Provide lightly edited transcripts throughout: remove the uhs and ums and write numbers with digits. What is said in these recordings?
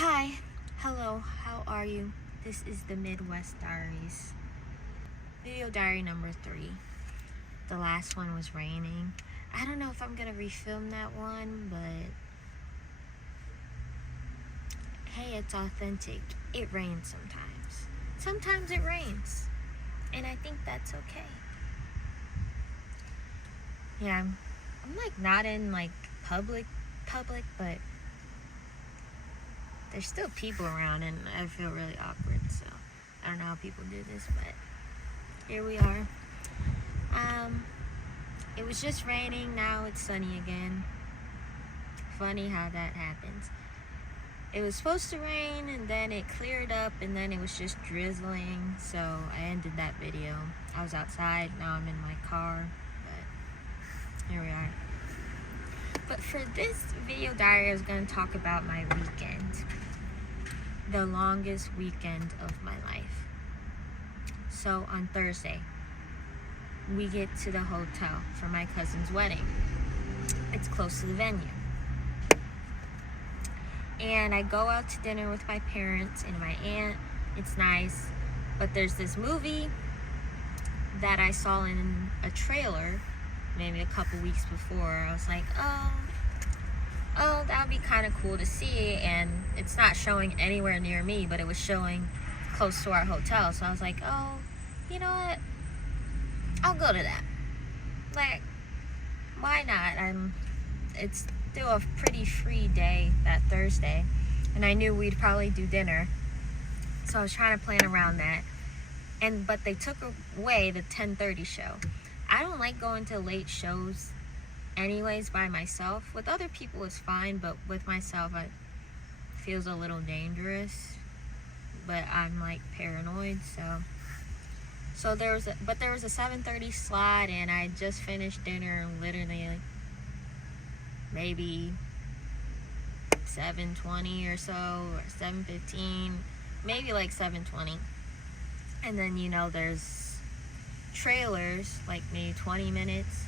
Hi, hello, how are you? This is the Midwest Diaries. Video diary number 3. The last one was raining. I don't know if I'm gonna refilm that one, but hey, it's authentic. It rains sometimes. Sometimes it rains. And I think that's okay. Yeah, I'm like not in like public, but there's still people around and I feel really awkward, so I don't know how people do this, but here we are. It was just raining, now it's sunny again. Funny how that happens. It was supposed to rain and then it cleared up and then it was just drizzling, so I ended that video. I was outside, now I'm in my car, but here we are. But for this video diary, I was going to talk about my weekend. The longest weekend of my life. So on Thursday, we get to the hotel for my cousin's wedding. It's close to the venue. And I go out to dinner with my parents and my aunt. It's nice. But there's this movie that I saw in a trailer maybe a couple weeks before. I was like, oh, that would be kind of cool to see. And it's not showing anywhere near me, but it was showing close to our hotel. So I was like, oh, you know what? I'll go to that. Like, why not? It's still a pretty free day that Thursday. And I knew we'd probably do dinner. So I was trying to plan around that. But they took away the 10:30 show. I don't like going to late shows anyways by myself. With other people it's fine, but with myself it feels a little dangerous. But I'm like paranoid, so there was a 7:30 slot, and I just finished dinner literally like maybe 7:20 or so, or 7:15, maybe like 7:20. And then there's trailers like maybe 20 minutes.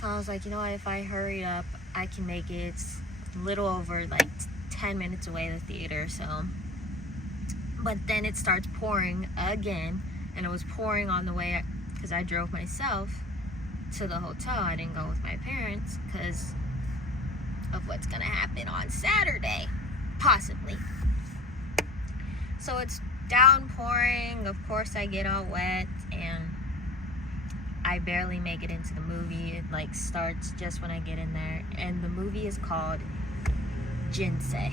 So I was like, if I hurry up, I can make it. It's a little over like 10 minutes away the theater, so. But then it starts pouring again, and it was pouring on the way, because I drove myself to the hotel. I didn't go with my parents because of what's gonna happen on Saturday, possibly. So it's downpouring. Of course I get all wet, and I barely make it into the movie. It like starts just when I get in there, and the movie is called Jinsei.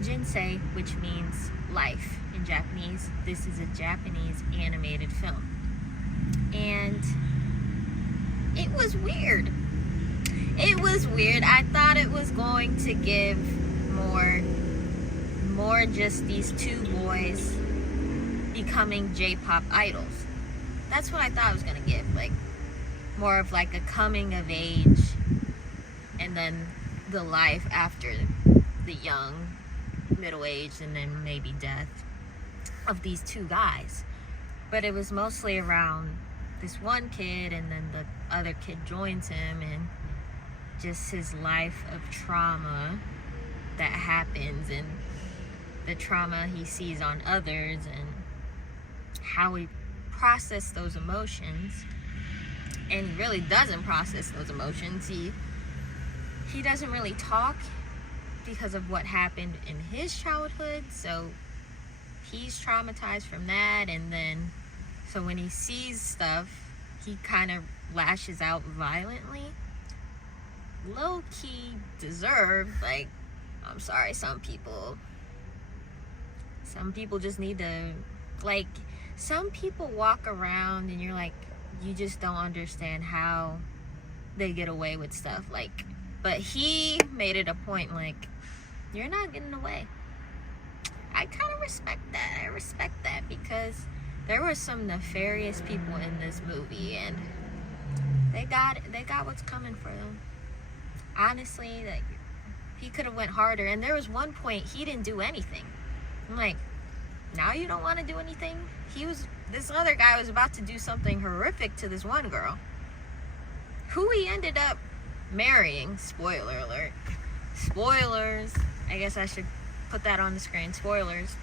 Jinsei, which means life in Japanese. This is a Japanese animated film, and it was weird. It was weird. I thought it was going to give more just these two boys becoming J-pop idols. That's what I thought it was gonna give, like more of like a coming of age, and then the life after the young, middle-aged, and then maybe death of these two guys. But it was mostly around this one kid, and then the other kid joins him, and just his life of trauma that happens, and the trauma he sees on others, and how he process those emotions. And he really doesn't process those emotions. He doesn't really talk because of what happened in his childhood, so he's traumatized from that. And then so when he sees stuff, he kind of lashes out violently, low-key deserved. Like, I'm sorry, some people just need to, like, some people walk around and you're like, you just don't understand how they get away with stuff. Like, but he made it a point, like, you're not getting away. I kind of respect that. I respect that, because there were some nefarious people in this movie, and they got what's coming for them. Honestly, like, he could have went harder. And there was one point he didn't do anything. I'm like, now you don't want to do anything? This other guy was about to do something horrific to this one girl, who he ended up marrying. Spoiler alert. Spoilers. I I guess I should put that on the screen. Spoilers.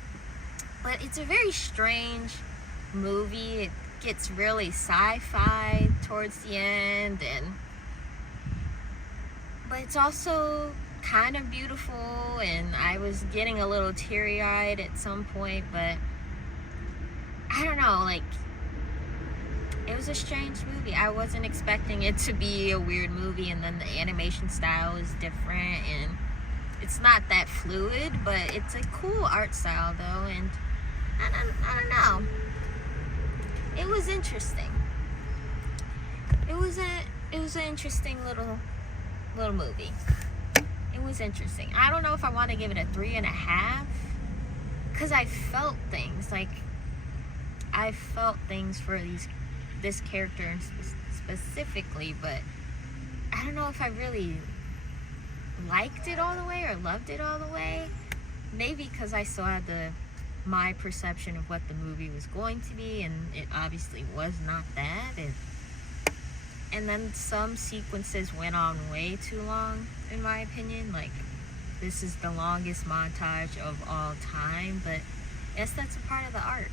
But it's a very strange movie. It gets really sci-fi towards the end, but it's also kind of beautiful, and I was getting a little teary-eyed at some point, but I don't know, like, it was a strange movie. I wasn't expecting it to be a weird movie, and then the animation style is different, and it's not that fluid, but it's a cool art style though, and I don't know. It was interesting. It was an interesting little movie. It was interesting. I don't know if I want to give it a 3.5, because I felt things. Like, I felt things for this character specifically, but I don't know if I really liked it all the way or loved it all the way. Maybe because I still had my perception of what the movie was going to be, and it obviously was not that. And then some sequences went on way too long, in my opinion. Like, this is the longest montage of all time, but yes, that's a part of the art.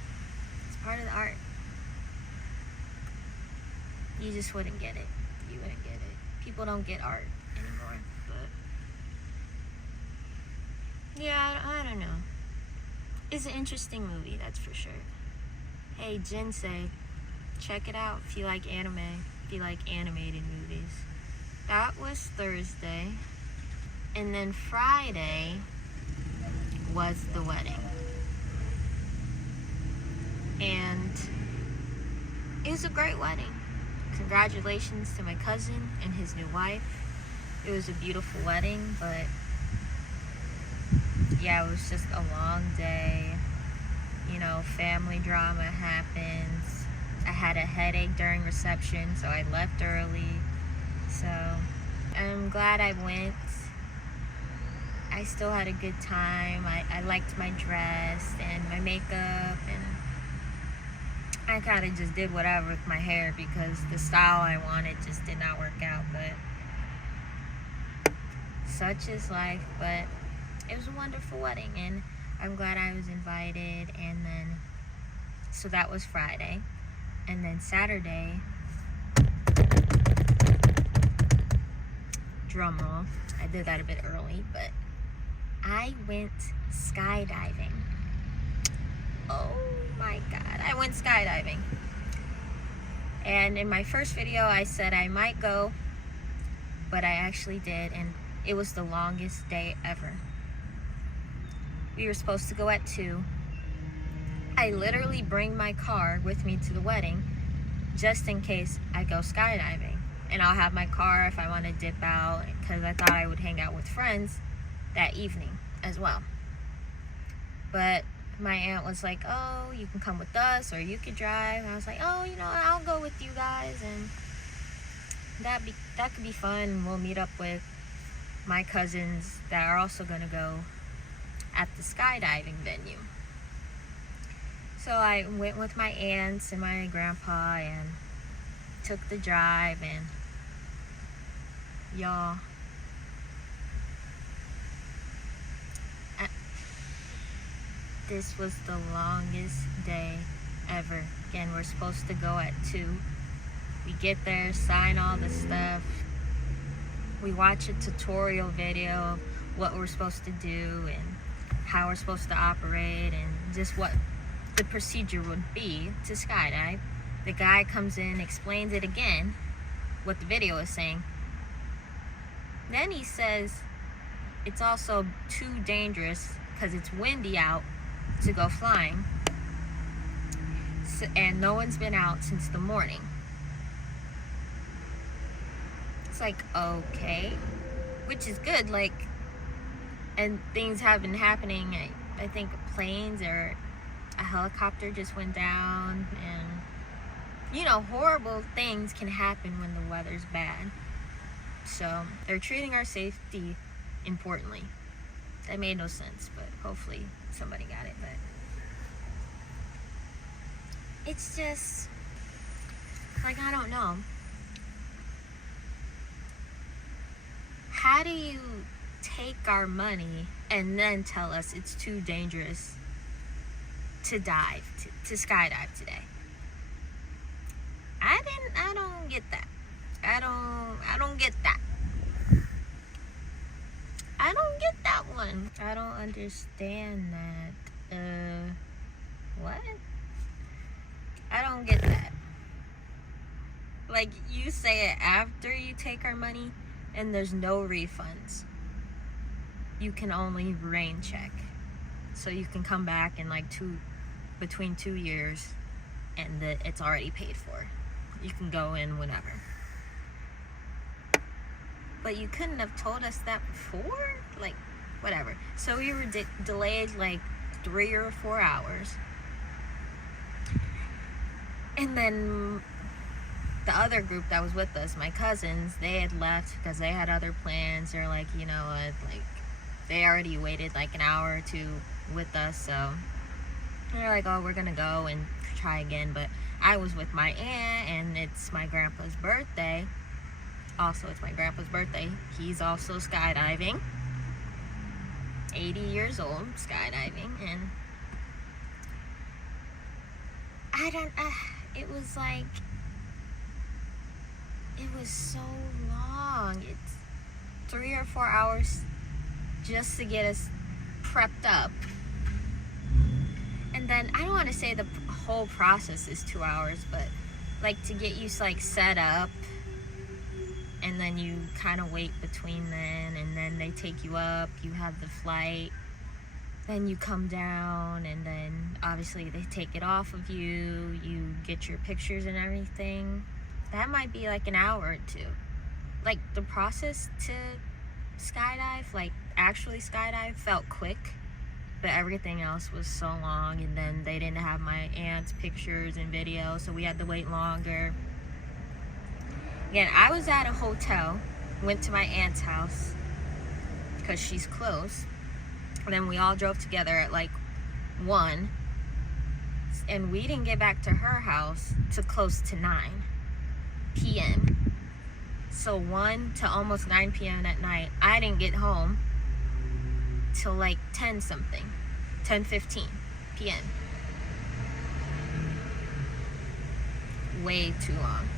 It's part of the art. You just wouldn't get it. You wouldn't get it. People don't get art anymore. But yeah, I don't know. It's an interesting movie, that's for sure. Hey, Jinsei, check it out if you like anime, if you like animated movies. That was Thursday. And then Friday was the wedding. And it was a great wedding. Congratulations to my cousin and his new wife. It was a beautiful wedding, but yeah, it was just a long day. You know, family drama happens. I had a headache during reception, so I left early. So I'm glad I went. I still had a good time. I liked my dress and my makeup, and I kind of just did whatever with my hair because the style I wanted just did not work out. But such is life. But it was a wonderful wedding, and I'm glad I was invited. And then, so that was Friday. And then Saturday, drum roll, I did that a bit early, but I went skydiving. Oh my God, I went skydiving. And in my first video, I said I might go, but I actually did, and it was the longest day ever. We were supposed to go at 2. I literally bring my car with me to the wedding just in case I go skydiving. And I'll have my car if I want to dip out, because I thought I would hang out with friends that evening as well. But my aunt was like, oh, you can come with us or you could drive. And I was like, oh, you know, I'll go with you guys, and that could be fun. We'll meet up with my cousins that are also going to go at the skydiving venue. So I went with my aunts and my grandpa and took the drive, and y'all, this was the longest day ever. Again, we're supposed to go at 2. We get there, sign all the stuff. We watch a tutorial video of what we're supposed to do and how we're supposed to operate and just what the procedure would be to skydive. The guy comes in, explains it again, what the video is saying. Then he says it's also too dangerous because it's windy out to go flying, so, and no one's been out since the morning. It's like, okay, which is good, like, and things have been happening. I think planes or a helicopter just went down, and you know, horrible things can happen when the weather's bad. So they're treating our safety importantly. That made no sense, but hopefully somebody got it. But it's just like, I don't know. How do you take our money and then tell us it's too dangerous to skydive today. I don't get that. I don't get that. I don't get that one. I don't understand that. What? I don't get that. Like, you say it after you take our money, and there's no refunds. You can only rain check. So you can come back in like between 2 years, and it's already paid for. You can go in whenever. But you couldn't have told us that before? Like, whatever. So we were delayed like 3 or 4 hours. And then the other group that was with us, my cousins, they had left because they had other plans. They're like, you know what, like, they already waited like an hour or two with us. So they're like, oh, we're gonna go and try again. But I was with my aunt, and it's my grandpa's birthday. Also, it's my grandpa's birthday. He's also skydiving. 80 years old, skydiving. And it was like, it was so long. It's 3 or 4 hours just to get us prepped up. And then, I don't want to say the whole process is 2 hours, but like to get you like set up, and then you kind of wait between then, and then they take you up, you have the flight, then you come down, and then obviously they take it off of you, you get your pictures and everything. That might be like an hour or two. Like, the process to skydive, like actually skydive, felt quick, but everything else was so long. And then they didn't have my aunt's pictures and videos, so we had to wait longer. Again, I was at a hotel, went to my aunt's house because she's close, and then we all drove together at like 1, and we didn't get back to her house till close to 9 p.m. So 1 to almost 9 p.m. at night. I didn't get home till like 10:15 p.m. Way too long.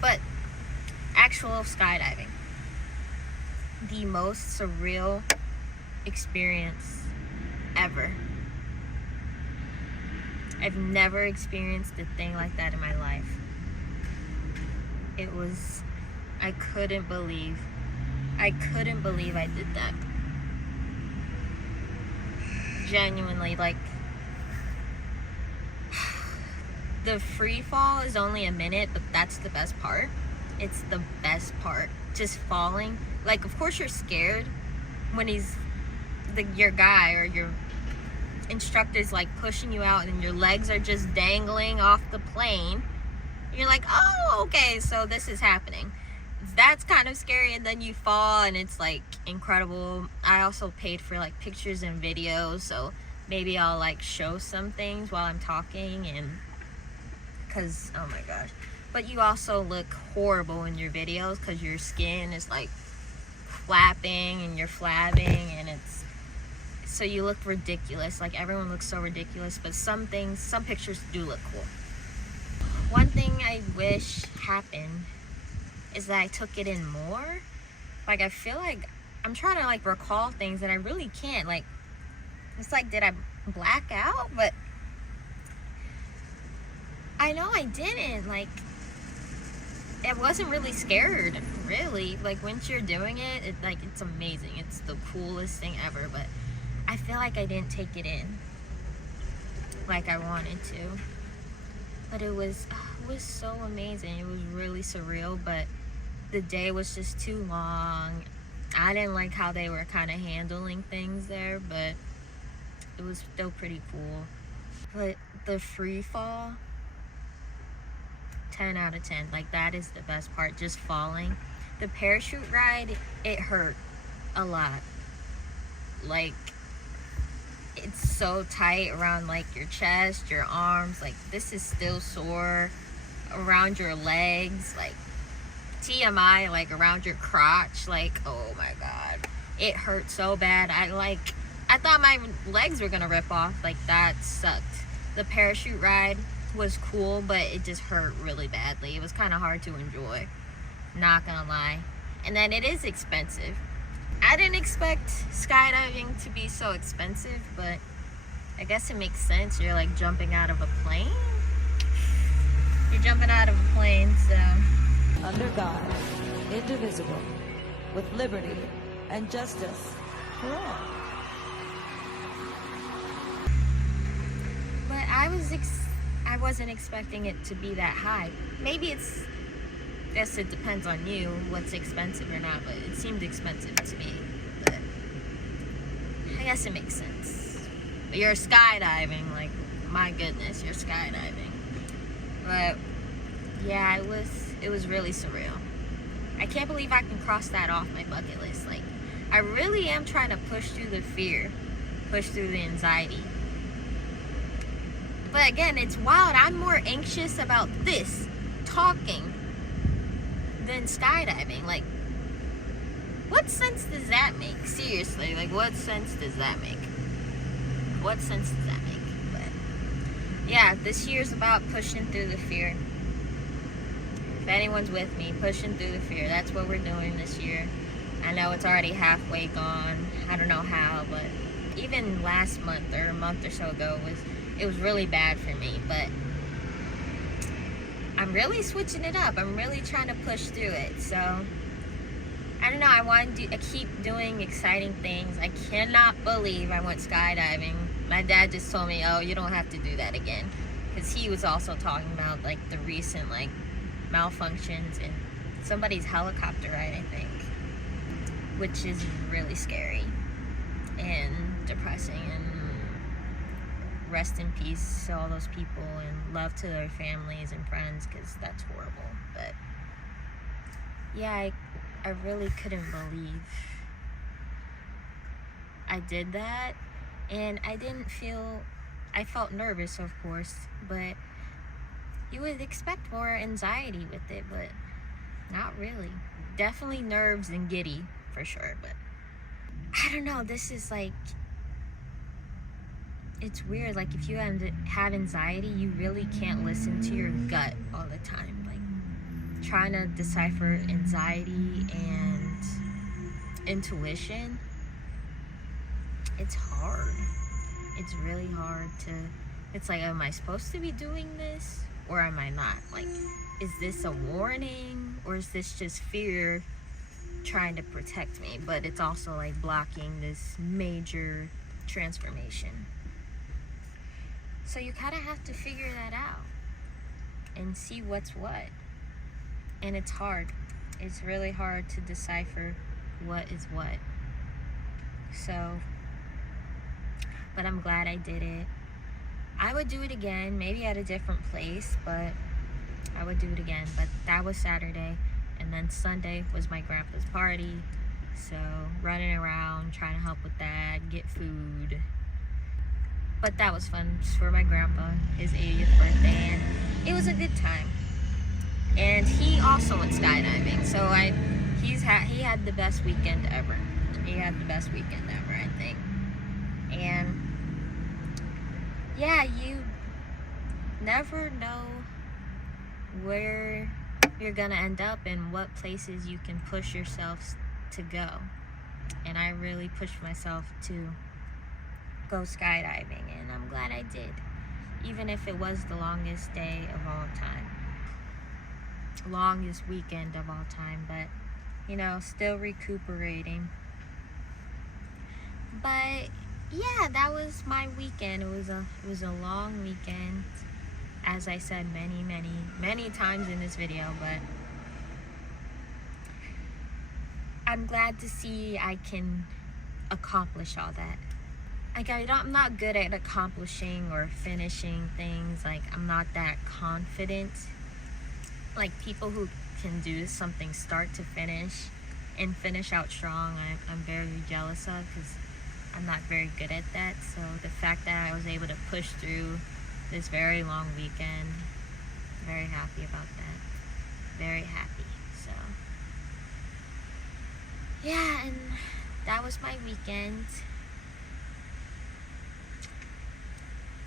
But actual skydiving, the most surreal experience ever. I've never experienced a thing like that in my life. It was, I couldn't believe I did that. Genuinely, like, the free fall is only a minute, but that's the best part. It's the best part. Just falling. Like, of course you're scared when your guy or your instructor's like pushing you out and your legs are just dangling off the plane. You're like, oh, okay, so this is happening. That's kind of scary, and then you fall, and it's like incredible. I also paid for like pictures and videos, so maybe I'll like show some things while I'm talking, and because, oh my gosh. But you also look horrible in your videos because your skin is like flapping and you're flabbing, and so you look ridiculous. Like, everyone looks so ridiculous, but some pictures do look cool. One thing I wish happened is that I took it in more. Like, I feel like I'm trying to like recall things that I really can't. Like, it's like, did I black out? But I know I didn't. Like, I wasn't really scared, really. Like, once you're doing it, it's amazing. It's the coolest thing ever. But I feel like I didn't take it in like I wanted to. But it was so amazing. It was really surreal, but the day was just too long. I didn't like how they were kind of handling things there, but it was still pretty cool. But the free fall, 10 out of 10. Like, that is the best part, just falling. The parachute ride, it hurt a lot. Like, it's so tight around like your chest, your arms. Like, this is still sore around your legs. Like, TMI, like around your crotch, like, oh my god, it hurt so bad. I thought my legs were gonna rip off. Like, that sucked. The parachute ride was cool, but it just hurt really badly. It was kind of hard to enjoy, not gonna lie. And then it is expensive. I didn't expect skydiving to be so expensive, but I guess it makes sense. You're like jumping out of a plane. You're jumping out of a plane, so. Under God, indivisible, with liberty and justice for all. But I wasn't expecting it to be that high. Maybe it's, I guess it depends on you what's expensive or not, but it seemed expensive to me. But I guess it makes sense. But you're skydiving, like, my goodness, you're skydiving. But yeah, it was really surreal. I can't believe I can cross that off my bucket list. Like, I really am trying to push through the fear, push through the anxiety. But again, it's wild. I'm more anxious about this, talking, than skydiving. Like, what sense does that make? Seriously, like, what sense does that make? What sense does that make? But yeah, this year's about pushing through the fear. If anyone's with me, pushing through the fear. That's what we're doing this year. I know it's already halfway gone. I don't know how, but even last month or a month or so ago it was really bad for me. But I'm really switching it up. I'm really trying to push through it. So I don't know. I keep doing exciting things. I cannot believe I went skydiving. My dad just told me, oh, you don't have to do that again, because he was also talking about like the recent like malfunctions in somebody's helicopter ride, I think, which is really scary and depressing. And rest in peace to all those people, and love to their families and friends, because that's horrible. But yeah, I really couldn't believe I did that. And I felt nervous, of course, but you would expect more anxiety with it, but not really. Definitely nerves and giddy, for sure, but I don't know, this is like, it's weird. Like, if you have anxiety, you really can't listen to your gut all the time. Like, trying to decipher anxiety and intuition, it's hard. It's really hard to, it's like, am I supposed to be doing this or am I not? Like, is this a warning or is this just fear trying to protect me? But it's also like blocking this major transformation. So you kind of have to figure that out and see what's what. And it's hard. It's really hard to decipher what is what. So, but I'm glad I did it. I would do it again, maybe at a different place, but I would do it again. But that was Saturday, and then Sunday was my grandpa's party. So running around, trying to help with that, get food. But that was fun. Just for my grandpa, his 80th birthday, and it was a good time. And he also went skydiving, so he had the best weekend ever. He had the best weekend ever, I think. And yeah, you never know where you're gonna end up and what places you can push yourself to go. And I really pushed myself to go skydiving, and I'm glad I did, even if it was the longest day of all time, longest weekend of all time. But you know, still recuperating. But yeah, that was my weekend. It was a long weekend, as I said many times in this video. But I'm glad to see I can accomplish all that. Like, I'm not good at accomplishing or finishing things. Like, I'm not that confident. Like, people who can do something start to finish and finish out strong, I'm very jealous of, because I'm not very good at that. So the fact that I was able to push through this very long weekend, very happy about that. Very happy. So Yeah, and that was my weekend.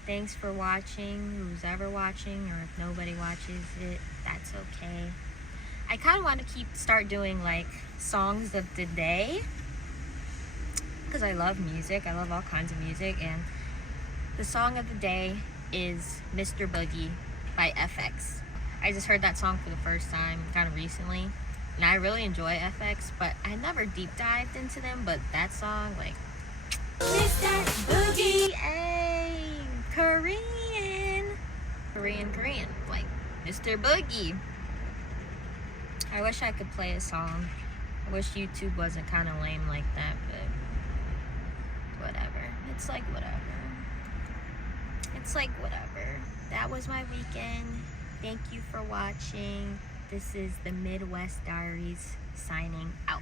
Thanks for watching, who's ever watching, or if nobody watches it, that's okay. I kind of want to start doing like songs of the day, because I love music. I love all kinds of music, and the song of the day is Mr. Boogie by FX. I just heard that song for the first time kind of recently, and I really enjoy FX, but I never deep dived into them. But that song, like, Mr. Boogie, hey, Korean, like Mr. Boogie. I wish I could play a song. I wish YouTube wasn't kind of lame like that, but whatever. It's like whatever. That was my weekend. Thank you for watching. This is the Midwest Diaries signing out.